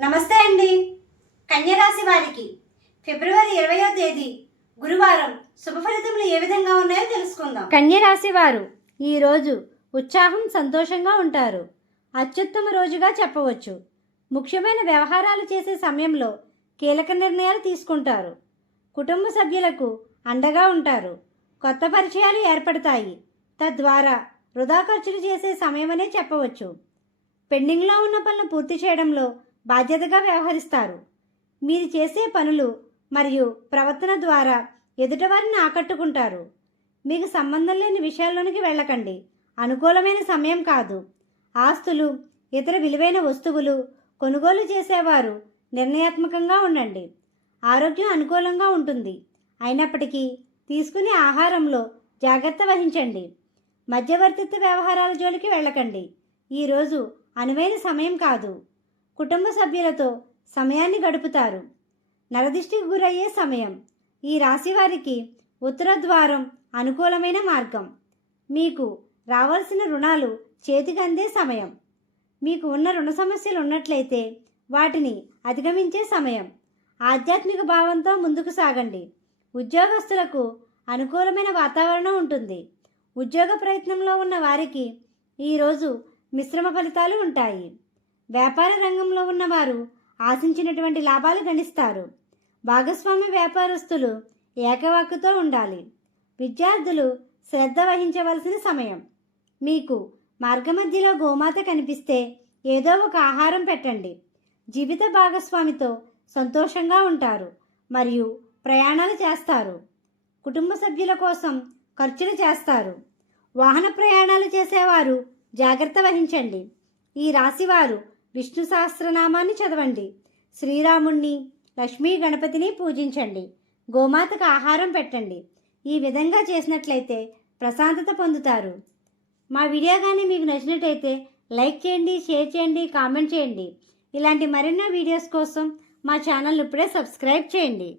నమస్తే అండి. కన్యరాశి వారికి ఫిబ్రవరి ఇరవయో తేదీ గురువారం శుభ ఫలితములు ఏ విధంగా ఉన్నాయో తెలుసుకుందాం. కన్యరాశి వారు ఈరోజు ఉత్సాహం సంతోషంగా ఉంటారు. అత్యుత్తమ రోజుగా చెప్పవచ్చు. ముఖ్యమైన వ్యవహారాలు చేసే సమయంలో కీలక నిర్ణయాలు తీసుకుంటారు. కుటుంబ సభ్యులకు అండగా ఉంటారు. కొత్త పరిచయాలు ఏర్పడతాయి. తద్వారా వృధా ఖర్చులు చేసే సమయమనే చెప్పవచ్చు. పెండింగ్లో ఉన్న పనులు పూర్తి చేయడంలో బాధ్యతగా వ్యవహరిస్తారు. మీరు చేసే పనులు మరియు ప్రవర్తన ద్వారా ఎదుటివారిని ఆకట్టుకుంటారు. మీకు సంబంధం లేని విషయాల్లోనికి వెళ్ళకండి. అనుకూలమైన సమయం కాదు. ఆస్తులు ఇతర విలువైన వస్తువులు కొనుగోలు చేసేవారు నిర్ణయాత్మకంగా ఉండండి. ఆరోగ్యం అనుకూలంగా ఉంటుంది. అయినప్పటికీ తీసుకునే ఆహారంలో జాగ్రత్త వహించండి. మధ్యవర్తిత్వ వ్యవహారాల జోలికి వెళ్ళకండి. ఈరోజు అనువైన సమయం కాదు. కుటుంబ సభ్యులతో సమయాన్ని గడుపుతారు. నరదిష్టికి గురయ్యే సమయం. ఈ రాశి వారికి ఉత్తర ద్వారం అనుకూలమైన మార్గం. మీకు రావాల్సిన రుణాలు చేతికి అందే సమయం. మీకు ఉన్న రుణ సమస్యలు ఉన్నట్లయితే వాటిని అధిగమించే సమయం. ఆధ్యాత్మిక భావంతో ముందుకు సాగండి. ఉద్యోగస్తులకు అనుకూలమైన వాతావరణం ఉంటుంది. ఉద్యోగ ప్రయత్నంలో ఉన్న వారికి ఈరోజు మిశ్రమ ఫలితాలు ఉంటాయి. వ్యాపార రంగంలో ఉన్నవారు ఆశించినటువంటి లాభాలు గణిస్తారు. భాగస్వామి వ్యాపారస్తులు ఏకవాక్కుతో ఉండాలి. విద్యార్థులు శ్రద్ధ వహించవలసిన సమయం. మీకు మార్గమధ్యలో గోమాత కనిపిస్తే ఏదో ఒక ఆహారం పెట్టండి. జీవిత భాగస్వామితో సంతోషంగా ఉంటారు మరియు ప్రయాణాలు చేస్తారు. కుటుంబ సభ్యుల కోసం ఖర్చులు చేస్తారు. వాహన ప్రయాణాలు చేసేవారు జాగ్రత్త వహించండి. ఈ రాశివారు విష్ణు సహస్రనామాన్ని చదవండి. శ్రీరాముణ్ణి లక్ష్మీ గణపతిని పూజించండి. గోమాతకు ఆహారం పెట్టండి. ఈ విధంగా చేసినట్లయితే ప్రశాంతత పొందుతారు. మా వీడియో కానీ మీకు నచ్చినట్టయితే లైక్ చేయండి షేర్ చేయండి కామెంట్ చేయండి. ఇలాంటి మరెన్నో వీడియోస్ కోసం మా ఛానల్ ఇప్పుడే సబ్స్క్రైబ్ చేయండి.